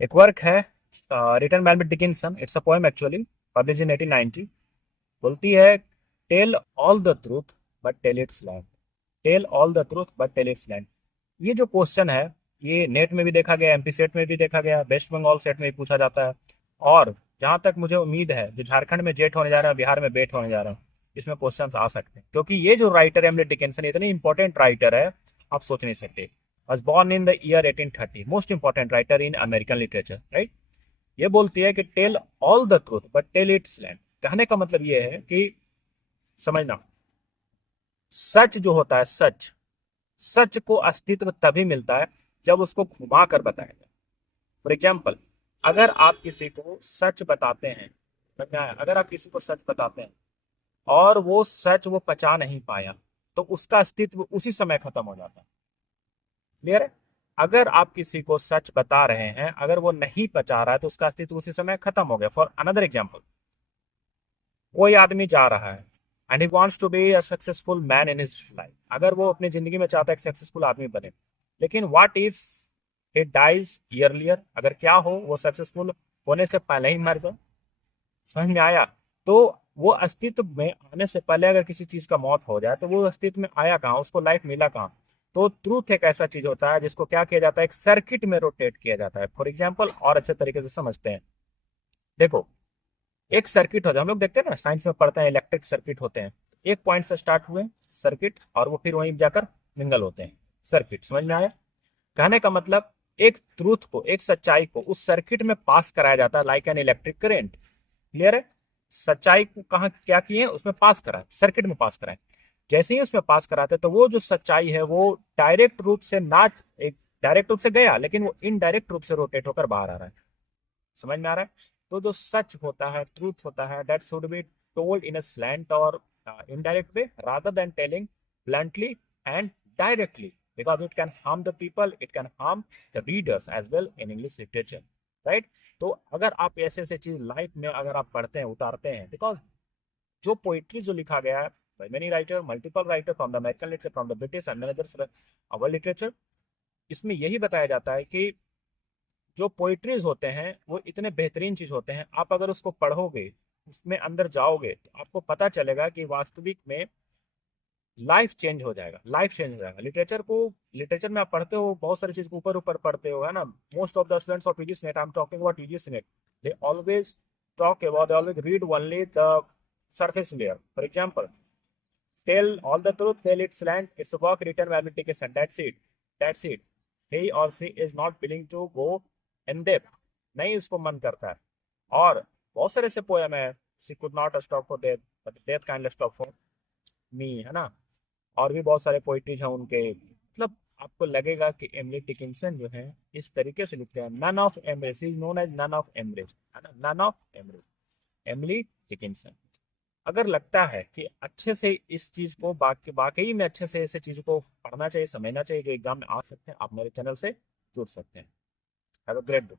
एक वर्क है written by Dickinson, it's a poem actually, publish in 1890। बोलती है, tell all the truth but tell its land. Tell all the truth but tell its land. ये जो question है, ये net में भी देखा गया, एमपी सेट में भी देखा गया, वेस्ट बंगाल सेट में भी पूछा जाता है। और जहां तक मुझे उम्मीद है, जो झारखंड में जेट होने जा रहा है, बिहार में बेट होने जा रहा है, इसमें क्वेश्चन आ सकते हैं, क्योंकि ये जो राइटर है एमले डिकिंसन, इतनी इंपॉर्टेंट राइटर है, आप सोच नहीं सकते। Was born in the year 1830, most important writer in American literature, right. ये बोलती है कि tell all the truth but tell its land. कहने का मतलब ये है कि, समझना, सच जो होता है, सच, सच को अस्तित्व तभी मिलता है जब उसको घुमा कर बताया जाए। फॉर एग्जाम्पल, अगर आप किसी को सच बताते हैं, समझ में आया? अगर आप किसी को सच बताते हैं और वो सच वो पचा नहीं पाया, तो उसका अस्तित्व उसी समय खत्म हो जाता है। क्लियर है? अगर आप किसी को सच बता रहे हैं, अगर वो नहीं पचा रहा है, तो उसका अस्तित्व उसी समय खत्म हो गया। फॉर अनदर एग्जाम्पल, कोई आदमी जा रहा है and he wants to be a successful man in his life. अगर वो अपनी जिंदगी में चाहता है एक सक्सेसफुल आदमी बने, लेकिन what if he dies earlier? अगर क्या हो, वो सक्सेसफुल होने से पहले ही मर जाए। समझ में आया? तो वो अस्तित्व में आने से पहले अगर किसी चीज का मौत हो जाए, तो वो अस्तित्व में आया कहाँ, उसको लाइफ मिला कहाँ? तो ट्रूथ एक ऐसा चीज होता है जिसको क्या किया जाता है, एक सर्किट में रोटेट किया जाता है। फॉर एग्जाम्पल, और अच्छे तरीके से समझते हैं, देखो, एक सर्किट होता है, हम लोग देखते हैं ना, साइंस में पढ़ते हैं, इलेक्ट्रिक सर्किट होते हैं। एक पॉइंट से स्टार्ट हुए सर्किट, और वो फिर वहीं जाकर मिंगल होते हैं सर्किट। समझ में आया? कहने का मतलब, एक ट्रूथ को, एक सच्चाई को उस सर्किट में पास कराया जाता है, like an electric current. Clear है? सच्चाई को कहा क्या किए, उसमें पास करा, सर्किट में पास कराए। जैसे ही उसमें पास कराते, तो वो जो सच्चाई है वो डायरेक्ट रूप से ना, एक डायरेक्ट रूप से गया, लेकिन वो इनडायरेक्ट रूप से रोटेट होकर बाहर आ रहा है। समझ में आ रहा है? तो जो सच होता है, ट्रूथ होता है, that should be told in a slant और indirect way, rather than telling bluntly and directly, because it can harm the people, it can harm the readers as well in English literature, right? तो अगर आप ऐसे ऐसे चीज life में अगर आप पढ़ते हैं, उतारते हैं, बिकॉज जो पोइट्री जो लिखा गया है by many writer, multiple writer from the American literature, from the British and many others, our literature, इसमें यही बताया जाता है कि जो पोइट्रीज होते हैं वो इतने बेहतरीन चीज होते हैं, आप अगर उसको पढ़ोगे, उसमें अंदर जाओगे, तो आपको पता चलेगा कि वास्तविक में लाइफ चेंज हो जाएगा, लाइफ चेंज हो जाएगा। लिटरेचर को, लिटरेचर में आप पढ़ते हो, बहुत सारी चीज को ऊपर ऊपर पढ़ते हो, है ना। Most of the students of UGC net, I am talking about UGC net, they always talk about, they always read only the surface layer. For example, tell all the truth, tell its land, it's a work written by application, that's it, that's it। he or she is not willing to go in depth, नहीं उसको मन करता है। और बहुत सारे से poem है, she could not stop for death but death can stop for me, है ना। और भी बहुत सारे पोइट्रीज हैं उनके, मतलब आपको लगेगा कि एमिली डिकिंसन जो है इस तरीके से लिखते हैं, none of embrace is known as none of embrace, है ना, none of embrace, Emily Dickinson. अगर लगता है कि अच्छे से इस चीज को वाकई में अच्छे से ऐसे चीजों को पढ़ना चाहिए, समझना चाहिए, जो एग्जाम में आ सकते हैं, आप मेरे चैनल से जुड़ सकते हैं। Have a great day.